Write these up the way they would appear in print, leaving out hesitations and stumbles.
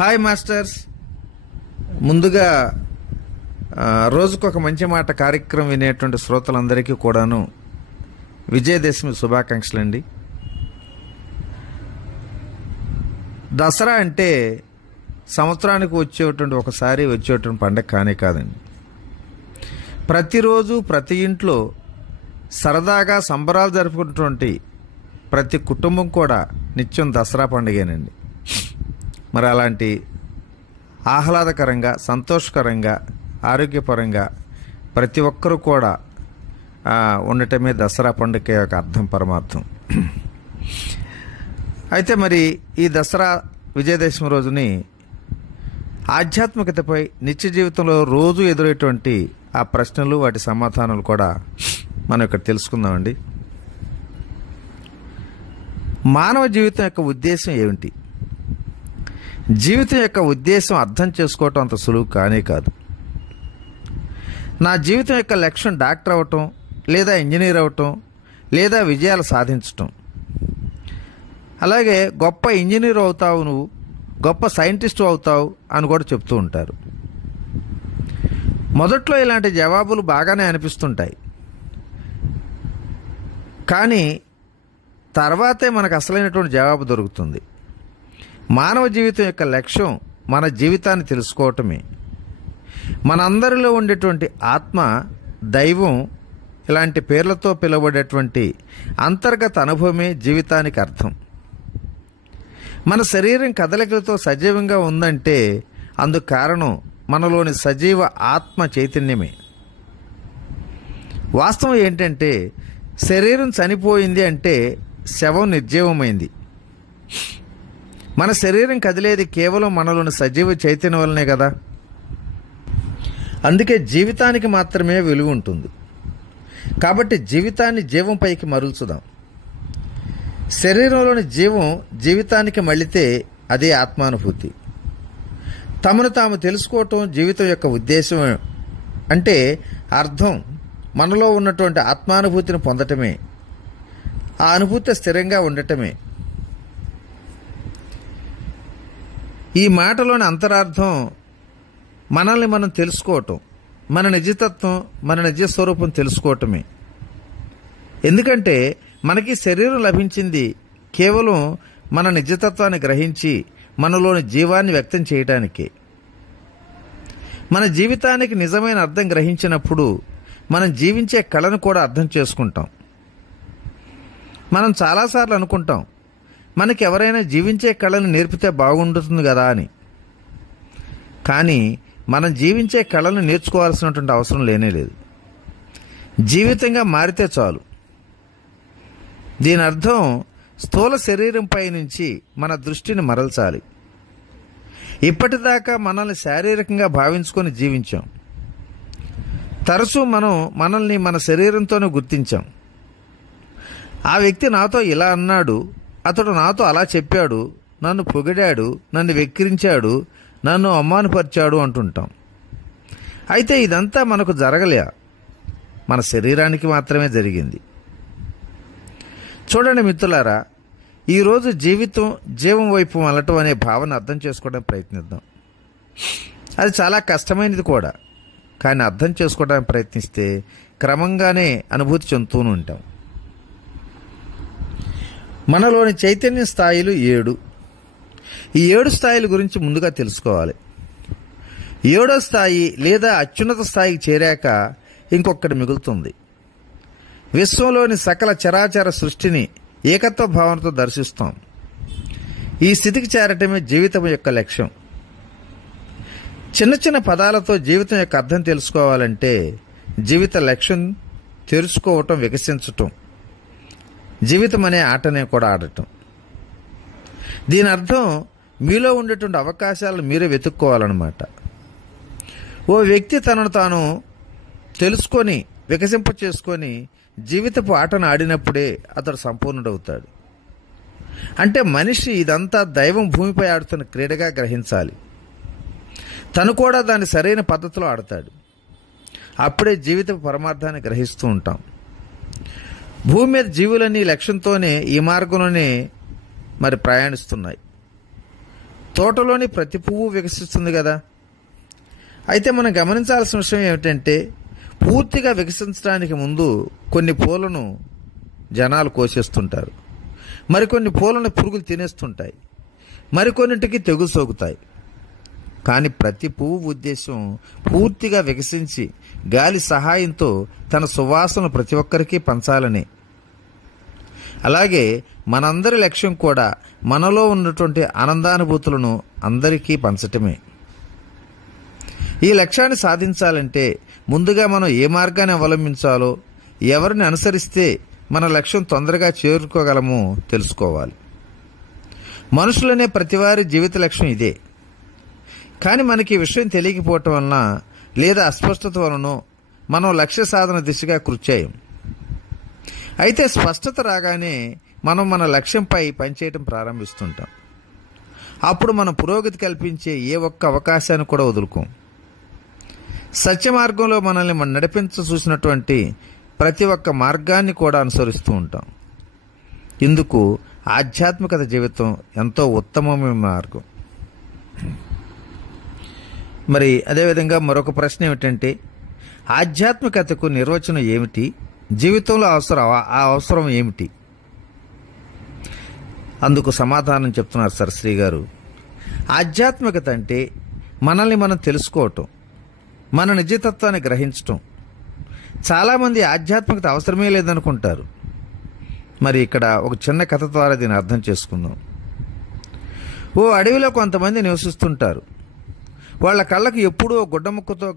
Hi masters. ముందుగా రోజుకొక మంచి మాట కార్యక్రమం వినేటువంటి శ్రోతలందరికీ కూడాను విజయదశమి శుభాకాంక్షలు అండి. దసరా అంటే సంవత్సరానికి వచ్చేటువంటి ఒకసారి వచ్చేటువంటి పండగ కానే కాదండి. ప్రతిరోజు ప్రతి ఇంట్లో సరదాగా సంబరాలు జరుపుకున్నటువంటి ప్రతి కుటుంబం కూడా నిత్యం దసరా పండుగేనండి. మరి అలాంటి ఆహ్లాదకరంగా, సంతోషకరంగా, ఆరోగ్యపరంగా ప్రతి ఒక్కరూ కూడా ఉండటమే దసరా పండుగ యొక్క అర్థం, పరమార్థం. అయితే మరి ఈ దసరా విజయదశమి రోజుని ఆధ్యాత్మికతపై నిత్య జీవితంలో రోజు ఎదురయ్యేటువంటి ఆ ప్రశ్నలు, వాటి సమాధానాలు కూడా మనం ఇక్కడ తెలుసుకుందామండి. మానవ జీవితం యొక్క ఉద్దేశం ఏమిటి? జీవితం యొక్క ఉద్దేశం అర్థం చేసుకోవటం అంత సులువు కానే కాదు. నా జీవితం యొక్క లక్ష్యం డాక్టర్ అవ్వటం, లేదా ఇంజనీర్ అవ్వటం, లేదా విజయాలు సాధించటం. అలాగే గొప్ప ఇంజనీర్ అవుతావు, నువ్వు గొప్ప సైంటిస్టు అవుతావు అని కూడా చెప్తూ ఉంటారు. మొదట్లో ఇలాంటి జవాబులు బాగానే అనిపిస్తుంటాయి, కానీ తర్వాతే మనకు అసలైనటువంటి జవాబు దొరుకుతుంది. మానవ జీవితం యొక్క లక్ష్యం మన జీవితాన్ని తెలుసుకోవటమే. మనందరిలో ఉండేటువంటి ఆత్మ, దైవం ఇలాంటి పేర్లతో పిలువబడేటువంటి అంతర్గత అనుభవమే జీవితానికి అర్థం. మన శరీరం కదలికలతో సజీవంగా ఉందంటే అందుకు కారణం మనలోని సజీవ ఆత్మ చైతన్యమే. వాస్తవం ఏంటంటే శరీరం చనిపోయింది అంటే శవం నిర్జీవమైంది. మన శరీరం కదిలేది కేవలం మనలోని సజీవ చైతన్యం వల్లనే కదా. అందుకే జీవితానికి మాత్రమే విలువ ఉంటుంది. కాబట్టి జీవితాన్ని జీవం పైకి మరల్చుదాం. శరీరంలోని జీవం జీవితానికి మళ్ళితే అదే ఆత్మానుభూతి. తమను తాము తెలుసుకోవటం జీవితం యొక్క ఉద్దేశం. అంటే అర్థం మనలో ఉన్నటువంటి ఆత్మానుభూతిని పొందటమే, ఆ అనుభూతి స్థిరంగా ఉండటమే. ఈ మాటలోని అంతరార్థం మనల్ని మనం తెలుసుకోవటం, మన నిజతత్వం, మన నిజ స్వరూపం తెలుసుకోవటమే. ఎందుకంటే మనకి శరీరం లభించింది కేవలం మన నిజతత్వాన్ని గ్రహించి మనలోని జీవాన్ని వ్యక్తం చేయటానికి. మన జీవితానికి నిజమైన అర్థం గ్రహించినప్పుడు మనం జీవించే కళను కూడా అర్థం చేసుకుంటాం. మనం చాలాసార్లు అనుకుంటాం, మనకి ఎవరైనా జీవించే కళను నేర్పితే బాగుంటుంది కదా అని. కానీ మనం జీవించే కళను నేర్చుకోవాల్సినటువంటి అవసరం లేనేలేదు. జీవితంగా మారితే చాలు. దీని అర్థం స్థూల శరీరంపై నుంచి మన దృష్టిని మరల్చాలి. ఇప్పటిదాకా మనల్ని శారీరకంగా భావించుకొని జీవించాం. తరచూ మనం మనల్ని మన శరీరంతోనే గుర్తించాం. ఆ వ్యక్తి నాతో ఇలా అన్నాడు, అతడు నాతో అలా చెప్పాడు, నన్ను పొగిడాడు, నన్ను వెక్కిరించాడు, నన్ను అవమానపరిచాడు అంటుంటాం. అయితే ఇదంతా మనకు జరగలే, మన శరీరానికి మాత్రమే జరిగింది. చూడండి మిత్రులారా, ఈరోజు జీవం వైపు మళ్ళటం అనే భావన అర్థం చేసుకోవడానికి ప్రయత్నిద్దాం. అది చాలా కష్టమైనది కూడా, కానీ అర్థం చేసుకోవడానికి ప్రయత్నిస్తే క్రమంగానే అనుభూతి చెందుతూనే ఉంటాం. మనలోని చైతన్య స్థాయిలు 7. ఈ 7 స్థాయిల గురించి ముందుగా తెలుసుకోవాలి. 7వ స్థాయి లేదా అత్యున్నత స్థాయికి చేరాక ఇంకొకటి మిగులుతుంది. విశ్వంలోని సకల చరాచర సృష్టిని ఏకత్వ భావనతో దర్శిస్తాం. ఈ స్థితికి చేరటమే జీవితం యొక్క లక్ష్యం. చిన్న చిన్న పదాలతో జీవితం యొక్క అర్థం తెలుసుకోవాలంటే జీవిత లక్ష్యం తెరుచుకోవటం, వికసించటం, జీవితం అనే ఆటనే కూడా ఆడటం. దీని అర్థం మీలో ఉండేటువంటి అవకాశాలను మీరే వెతుక్కోవాలన్నమాట. ఓ వ్యక్తి తనను తాను తెలుసుకొని వికసింప చేసుకొని జీవితపు ఆటను ఆడినప్పుడే అతడు సంపూర్ణుడవుతాడు. అంటే మనిషి ఇదంతా దైవం భూమిపై ఆడుతున్న క్రీడగా గ్రహించాలి. తను కూడా దాన్ని సరైన పద్ధతిలో ఆడతాడు. అప్పుడే జీవిత పరమార్థాన్ని గ్రహిస్తూ ఉంటాం. భూమి మీద జీవులన్నీ లక్ష్యంతోనే ఈ మార్గంలోనే మరి ప్రయాణిస్తున్నాయి. తోటలోని ప్రతి పువ్వు వికసిస్తుంది కదా. అయితే మనం గమనించాల్సిన విషయం ఏమిటంటే, పూర్తిగా వికసించడానికి ముందు కొన్ని పూలను జనాలు కోసేస్తుంటారు, మరికొన్ని పూలను పురుగులు తినేస్తుంటాయి, మరికొన్నింటికి తెగులు సోకుతాయి. కానీ ప్రతి పువ్వు ఉద్దేశం పూర్తిగా వికసించి గాలి సహాయంతో తన సువాసనను ప్రతి ఒక్కరికి పంచాలని. అలాగే మనందరి లక్ష్యం కూడా మనలో ఉన్నటువంటి ఆనందానుభూతులను అందరికీ పంచటమే. ఈ లక్ష్యాన్ని సాధించాలంటే ముందుగా మనం ఏ మార్గాన్ని అవలంబించాలో, ఎవరిని అనుసరిస్తే మన లక్ష్యం తొందరగా చేరుకోగలమో తెలుసుకోవాలి. మనుషులనే ప్రతివారి జీవిత లక్ష్యం ఇదే. కానీ మనకి ఈ విషయం తెలియకపోవటం వలన లేదా అస్పష్టత వలన మనం లక్ష్య సాధన దిశగా కృషి చేయం. అయితే స్పష్టత రాగానే మనం మన లక్ష్యంపై పనిచేయటం ప్రారంభిస్తుంటాం. అప్పుడు మన పురోగతి కల్పించే ఏ ఒక్క అవకాశాన్ని కూడా వదులుకోం. సత్య మార్గంలో మనల్ని నడిపించ చూసినటువంటి ప్రతి ఒక్క మార్గాన్ని కూడా అనుసరిస్తూ ఉంటాం. ఇందుకు ఆధ్యాత్మికత జీవితం ఎంతో ఉత్తమమైన మార్గం. మరి అదేవిధంగా మరొక ప్రశ్న ఏమిటంటే, ఆధ్యాత్మికతకు నిర్వచనం ఏమిటి? జీవితంలో ఆ అవసరం ఏమిటి? అందుకు సమాధానం చెప్తున్నారు సరశ్రీ గారు. ఆధ్యాత్మికత అంటే మనల్ని మనం తెలుసుకోవటం, మన నిజతత్వాన్ని గ్రహించటం. చాలామంది ఆధ్యాత్మికత అవసరమే లేదనుకుంటారు. మరి ఇక్కడ ఒక చిన్న కథ ద్వారా దీన్ని అర్థం చేసుకుందాం. ఓ అడవిలో కొంతమంది నివసిస్తుంటారు. వాళ్ళ కళ్ళకు ఎప్పుడూ గుడ్డముక్కతో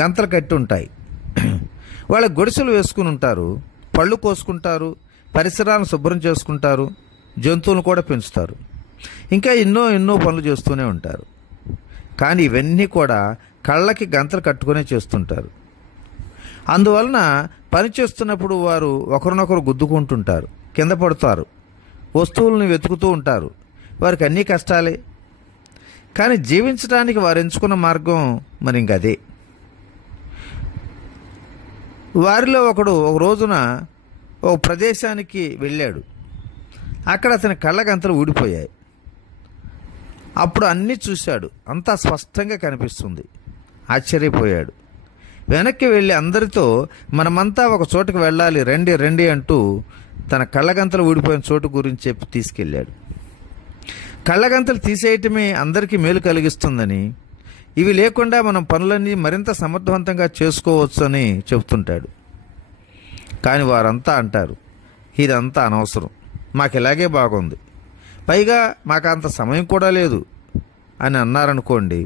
గంతలు కట్టి ఉంటాయి. వాళ్ళ గొడుసులు వేసుకుని ఉంటారు, పళ్ళు కోసుకుంటారు, పరిసరాలను శుభ్రం చేసుకుంటారు, జంతువులను కూడా పెంచుతారు, ఇంకా ఎన్నో పనులు చేస్తూనే ఉంటారు. కానీ ఇవన్నీ కూడా కళ్ళకి గంతలు కట్టుకునే చేస్తుంటారు. అందువలన పని చేస్తున్నప్పుడు వారు ఒకరినొకరు గుద్దుకుంటుంటారు, కింద పడతారు, వస్తువులను వెతుకుతూ ఉంటారు. వారికి అన్నీ కష్టాలే. కానీ జీవించడానికి వారు ఎంచుకున్న మార్గం మరి ఇంకదే. వారిలో ఒకడు ఒక రోజున ఒక ప్రదేశానికి వెళ్ళాడు. అక్కడ అతని కళ్ళగంతలు ఊడిపోయాయి. అప్పుడు అన్నీ చూశాడు, అంతా స్పష్టంగా కనిపిస్తుంది. ఆశ్చర్యపోయాడు. వెనక్కి వెళ్ళి అందరితో మనమంతా ఒక చోటుకు వెళ్ళాలి, రండి రండి అంటూ తన కళ్ళగంతలు ఊడిపోయిన చోటు గురించి చెప్పి తీసుకెళ్ళాడు. కళ్ళగంతలు తీసేయటమే అందరికీ మేలు కలిగిస్తుందని, ఇవి లేకుండా మనం పనులన్నీ మరింత సమర్థవంతంగా చేసుకోవచ్చు అని చెబుతుంటాడు. కానీ వారంతా అంటారు, ఇదంతా అనవసరం, మాకు ఇలాగే బాగుంది, పైగా మాకు అంత సమయం కూడా లేదు అని అన్నారనుకోండి.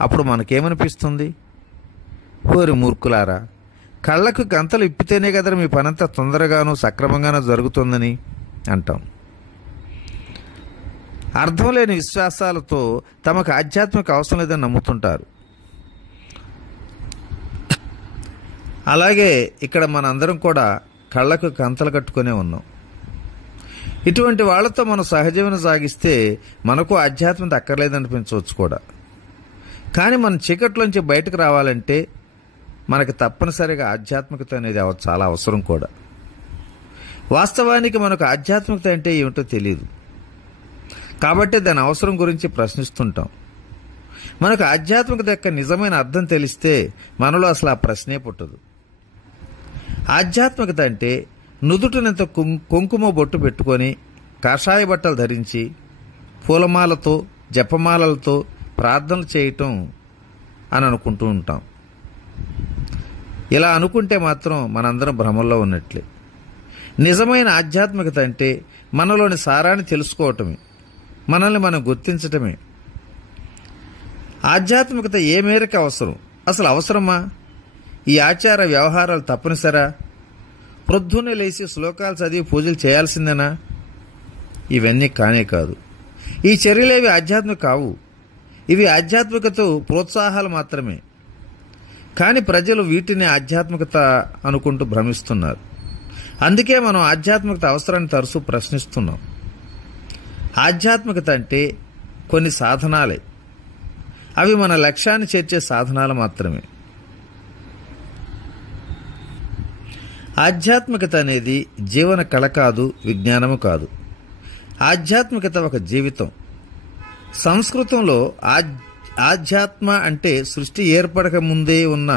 అప్పుడు మనకేమనిపిస్తుంది? ఓరి మూర్ఖులారా, కళ్ళకు గంతలు ఇప్పితేనే కదా మీ పనంతా తొందరగానూ సక్రమంగానూ జరుగుతుందని అంటాం. అర్థం లేని విశ్వాసాలతో తమకు ఆధ్యాత్మిక అవసరం లేదని నమ్ముతుంటారు. అలాగే ఇక్కడ మనందరం కూడా కళ్ళకు గంతలు కట్టుకునే ఉన్నాం. ఇటువంటి వాళ్లతో మనం సహజీవనం సాగిస్తే మనకు ఆధ్యాత్మికత అక్కర్లేదనిపించవచ్చు కూడా. కానీ మనం చీకట్లోంచి బయటకు రావాలంటే మనకు తప్పనిసరిగా ఆధ్యాత్మికత అనేది చాలా అవసరం కూడా. వాస్తవానికి మనకు ఆధ్యాత్మికత అంటే ఏమిటో తెలియదు కాబట్టి దాని అవసరం గురించి ప్రశ్నిస్తుంటాం. మనకు ఆధ్యాత్మికత యొక్క నిజమైన అర్థం తెలిస్తే మనలో అసలు ఆ ప్రశ్నే పుట్టదు. ఆధ్యాత్మికత అంటే నుదుటినంత కుంకుమ బొట్టు పెట్టుకొని, కాషాయ బట్టలు ధరించి, పూలమాలతో జపమాలలతో ప్రార్థనలు చేయటం అని అనుకుంటూ ఉంటాం. ఇలా అనుకుంటే మాత్రం మనందరం భ్రమల్లో ఉన్నట్లే. నిజమైన ఆధ్యాత్మికత అంటే మనలోని సారాన్ని తెలుసుకోవటమే, మనల్ని మనం గుర్తించటమే. ఆధ్యాత్మికత ఏ మేరకు అవసరం? అసలు అవసరమా? ఈ ఆచార వ్యవహారాలు తప్పనిసరా? ప్రొద్దున్నే లేచి శ్లోకాలు చదివి పూజలు చేయాల్సిందేనా? ఇవన్నీ కానే కాదు. ఈ చర్యలేవి ఆధ్యాత్మిక కావు. ఇవి ఆధ్యాత్మికత ప్రోత్సాహాలు మాత్రమే. కానీ ప్రజలు వీటిని ఆధ్యాత్మికత అనుకుంటూ భ్రమిస్తున్నారు. అందుకే మనం ఆధ్యాత్మికత అవసరాన్ని తరచూ ప్రశ్నిస్తున్నాం. ఆధ్యాత్మికత అంటే కొన్ని సాధనాలే. అవి మన లక్ష్యాన్ని చేర్చే సాధనాలు మాత్రమే. ఆధ్యాత్మికత అనేది జీవన కళ కాదు, విజ్ఞానము కాదు. ఆధ్యాత్మికత ఒక జీవితం. సంస్కృతంలో ఆధ్యాత్మ అంటే సృష్టి ఏర్పడక ముందే ఉన్న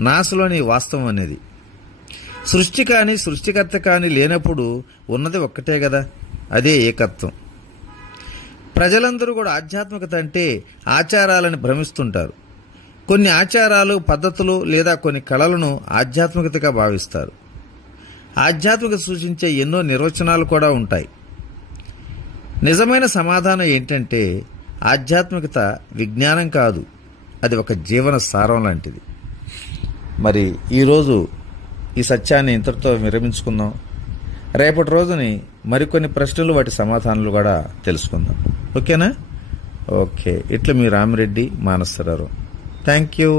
నాశలోని వాస్తవం అనేది. సృష్టి కానీ సృష్టికర్త కానీ లేనప్పుడు ఉన్నది ఒక్కటే కదా, అదే ఏకత్వం. ప్రజలందరూ కూడా ఆధ్యాత్మికత అంటే ఆచారాలని భ్రమిస్తుంటారు. కొన్ని ఆచారాలు, పద్ధతులు లేదా కొన్ని కళలను ఆధ్యాత్మికతగా భావిస్తారు. ఆధ్యాత్మికత సూచించే ఎన్నో నిర్వచనాలు కూడా ఉంటాయి. నిజమైన సమాధానం ఏంటంటే ఆధ్యాత్మికత విజ్ఞానం కాదు, అది ఒక జీవన సారం లాంటిది. మరి ఈరోజు ఈ సత్యాన్ని ఇంతటితో విరమించుకుందాం. రేపటి రోజుని మరికొన్ని ప్రశ్నలు, వాటి సమాధానాలు కూడా తెలుసుకుందాం. ఓకేనా? ఓకే. ఇట్లా మీ రామిరెడ్డి మానసరావు. Thank you.